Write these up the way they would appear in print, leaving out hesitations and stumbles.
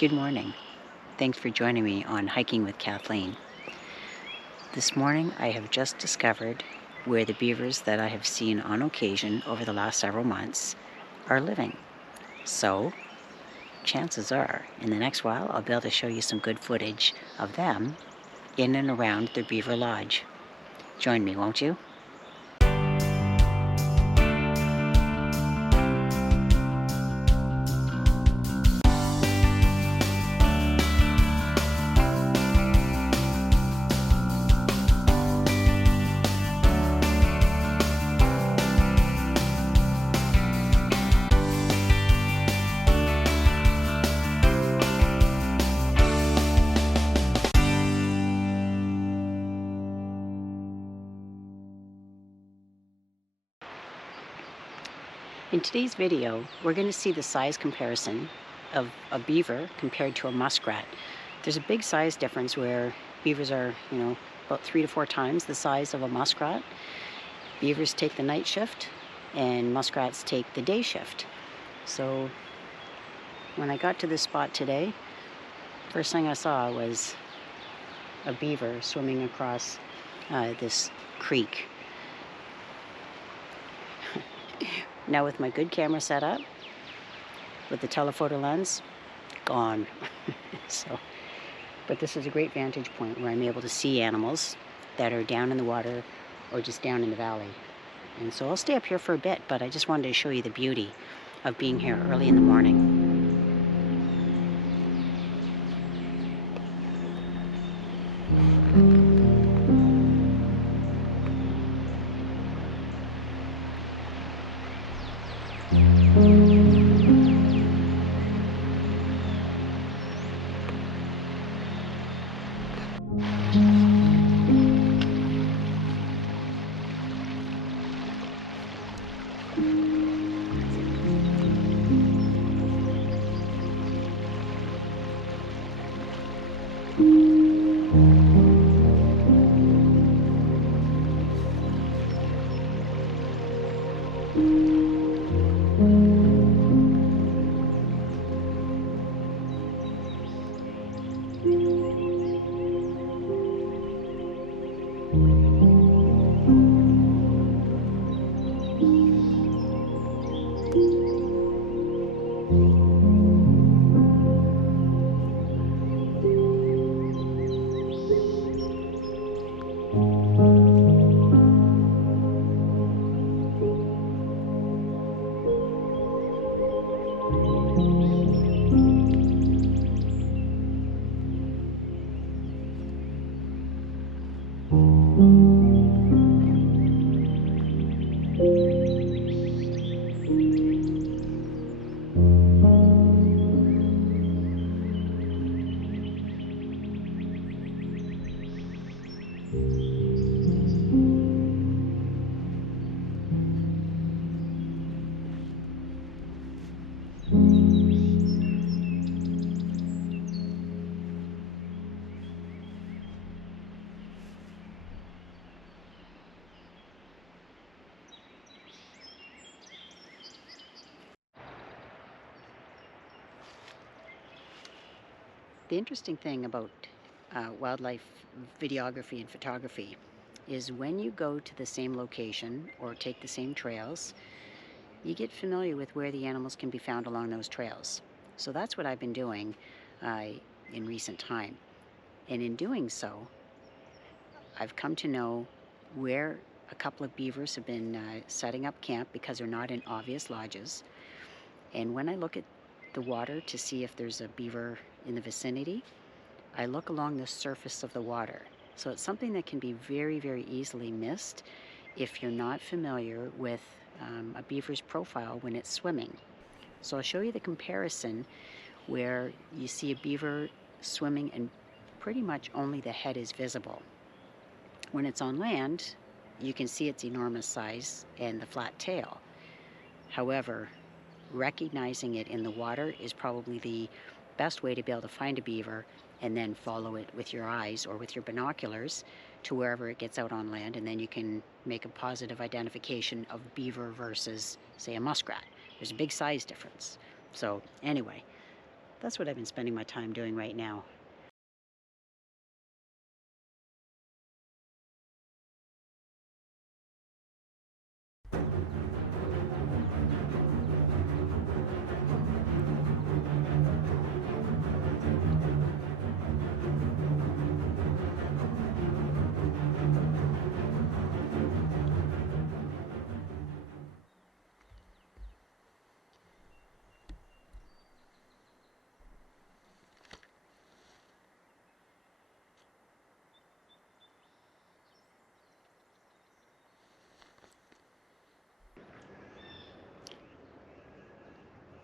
Good morning. Thanks for joining me on Hiking with Kathleen. This morning I have just discovered where the beavers that I have seen on occasion over the last several months are living. So, chances are, in the next while, I'll be able to show you some good footage of them in and around their beaver lodge. Join me, won't you? In today's video, we're going to see the size comparison of a beaver compared to a muskrat. There's a big size difference where beavers are, about 3 to 4 times the size of a muskrat. Beavers take the night shift and muskrats take the day shift. So when I got to this spot today, first thing I saw was a beaver swimming across this creek. Now with my good camera set up, with the telephoto lens, gone. But this is a great vantage point where I'm able to see animals that are down in the water or just down in the valley. And so I'll stay up here for a bit, but I just wanted to show you the beauty of being here early in the morning. The interesting thing about wildlife videography and photography is when you go to the same location or take the same trails, you get familiar with where the animals can be found along those trails. So that's what I've been doing in recent time. And in doing so, I've come to know where a couple of beavers have been setting up camp because they're not in obvious lodges. And when I look at the water to see if there's a beaver in the vicinity, I look along the surface of the water. So it's something that can be very, very easily missed if you're not familiar with a beaver's profile when it's swimming. So I'll show you the comparison where you see a beaver swimming and pretty much only the head is visible. When it's on land, you can see its enormous size and the flat tail. However, recognizing it in the water is probably the best way to be able to find a beaver and then follow it with your eyes or with your binoculars to wherever it gets out on land, and then you can make a positive identification of beaver versus, say, a muskrat. There's a big size difference. So anyway, That's what I've been spending my time doing right now.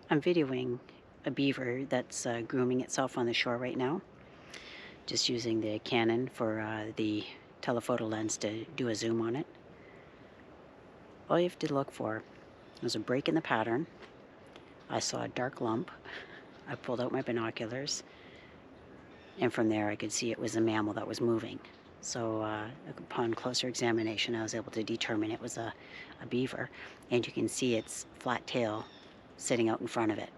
I'm videoing a beaver that's grooming itself on the shore right now, just using the Canon for the telephoto lens to do a zoom on it. All you have to look for is a break in the pattern. I saw a dark lump. I pulled out my binoculars, and from there I could see it was a mammal that was moving. So upon closer examination, I was able to determine it was a beaver, and you can see its flat tail sitting out in front of it.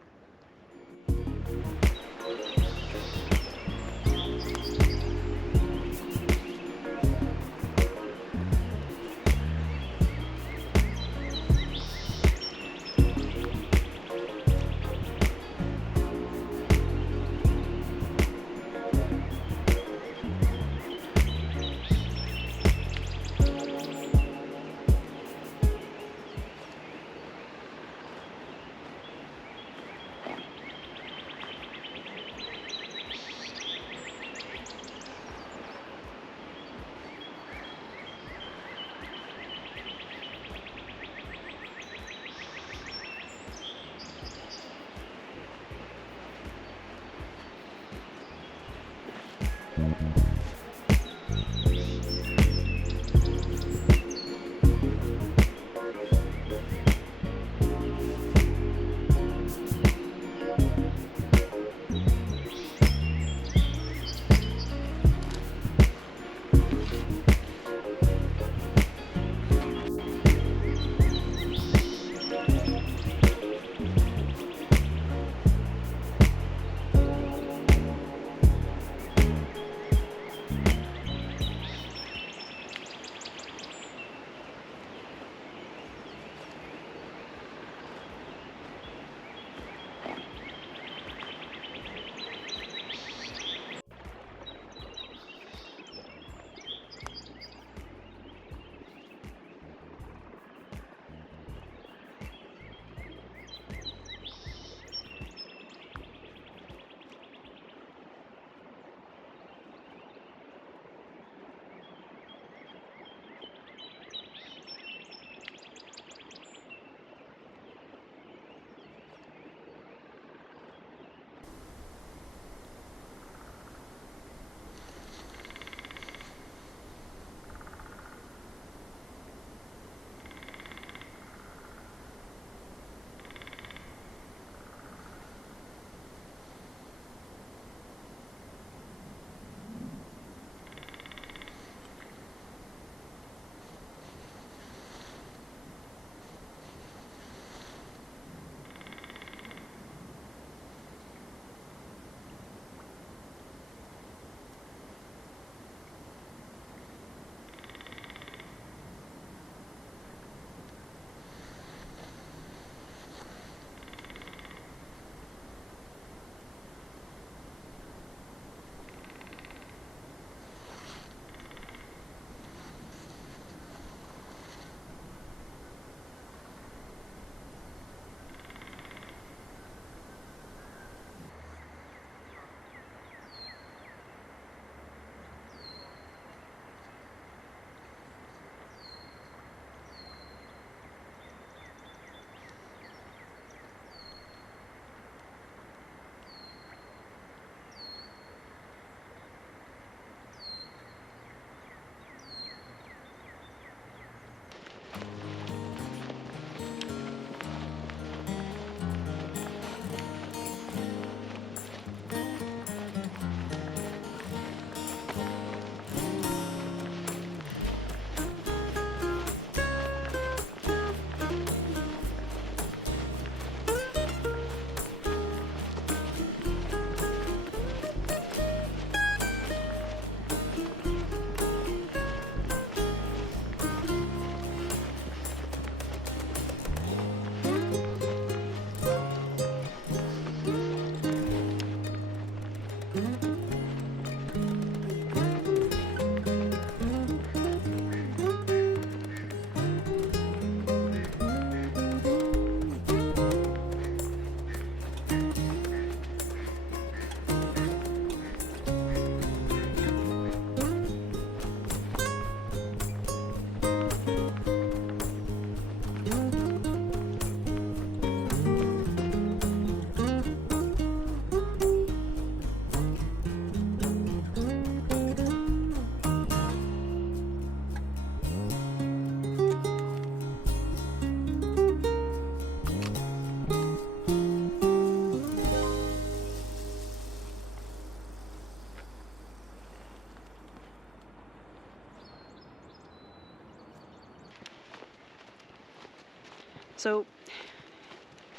So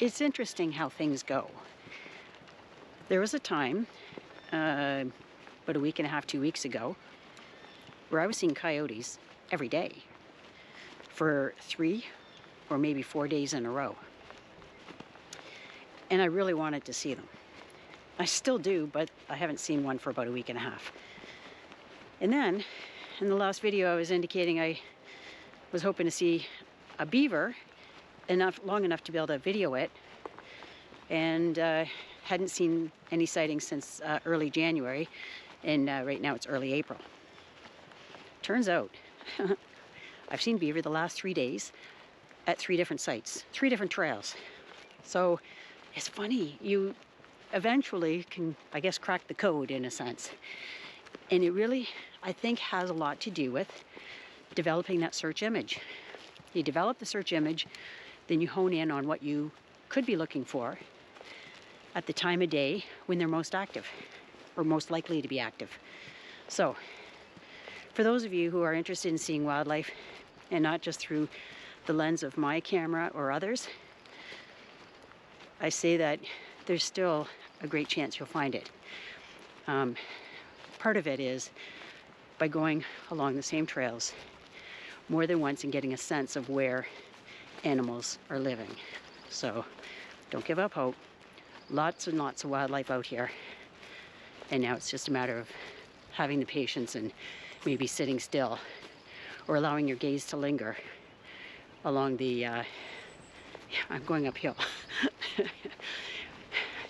it's interesting how things go. There was a time, about a week and a half, 2 weeks ago, where I was seeing coyotes every day for 3 or maybe 4 days in a row. And I really wanted to see them. I still do, but I haven't seen one for about a week and a half. And then, in the last video, I was indicating I was hoping to see a beaver long enough to be able to video it, and hadn't seen any sightings since early January, and right now it's early April. Turns out, I've seen beaver the last 3 days at 3 different sites, 3 different trails. So it's funny, you eventually can, I guess, crack the code in a sense. And it really, I think, has a lot to do with developing that search image. You develop the search image, then you hone in on what you could be looking for at the time of day when they're most active, or most likely to be active. So, for those of you who are interested in seeing wildlife, and not just through the lens of my camera or others, I say that there's still a great chance you'll find it. Part of it is by going along the same trails more than once and getting a sense of where animals are living. So don't give up hope. Lots and lots of wildlife out here. And now it's just a matter of having the patience and maybe sitting still, or allowing your gaze to linger along the, I'm going uphill.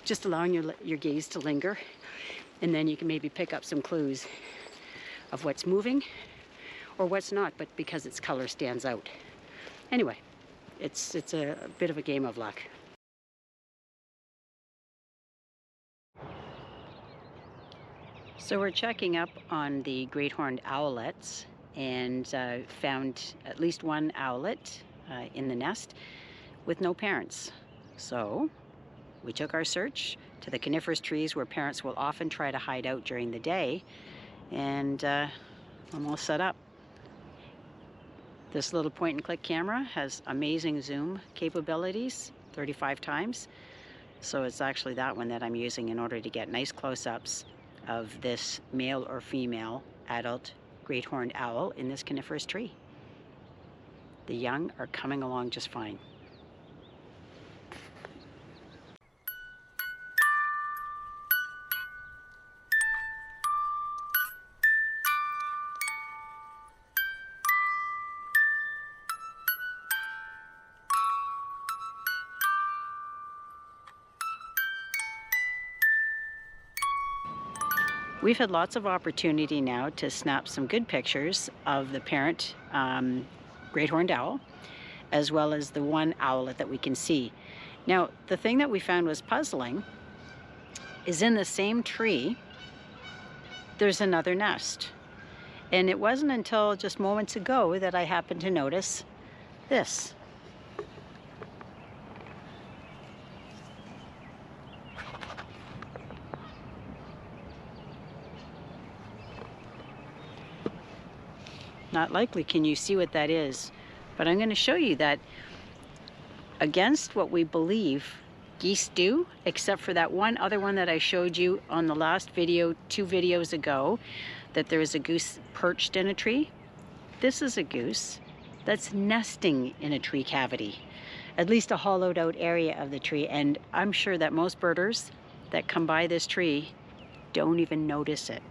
Just allowing your gaze to linger, and then you can maybe pick up some clues of what's moving or what's not, but because its color stands out. Anyway, it's a bit of a game of luck. So we're checking up on the great horned owlets, and found at least one owlet in the nest with no parents. So we took our search to the coniferous trees where parents will often try to hide out during the day, and I'm all set up. This little point and click camera has amazing zoom capabilities, 35 times. So it's actually that one that I'm using in order to get nice close-ups of this male or female adult great horned owl in this coniferous tree. The young are coming along just fine. We've had lots of opportunity now to snap some good pictures of the parent great horned owl, as well as the one owlet that we can see. Now, the thing that we found was puzzling is in the same tree, there's another nest. And it wasn't until just moments ago that I happened to notice this. Not likely can you see what that is, but I'm going to show you that against what we believe geese do, except for that one other one that I showed you on the last video 2 videos ago, that there is a goose perched in a tree. This is a goose that's nesting in a tree cavity, at least a hollowed out area of the tree, and I'm sure that most birders that come by this tree don't even notice it.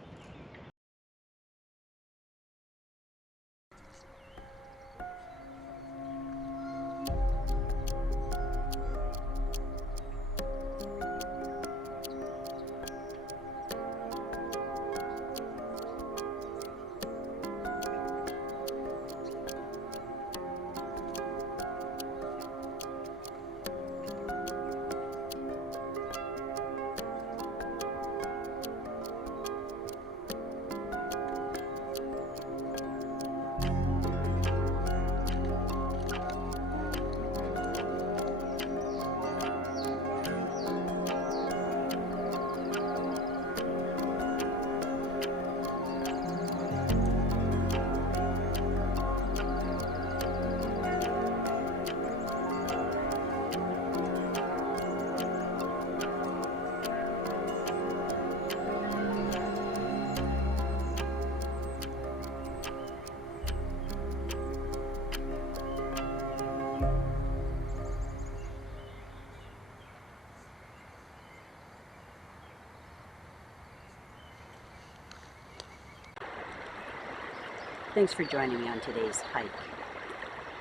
Thanks for joining me on today's hike.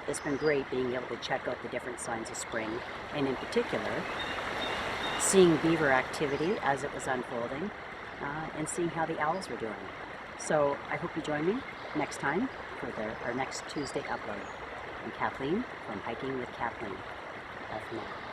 It's been great being able to check out the different signs of spring, and in particular, seeing beaver activity as it was unfolding, and seeing how the owls were doing. So I hope you join me next time for our next Tuesday upload. I'm Kathleen from Hiking with Kathleen. Bye for now.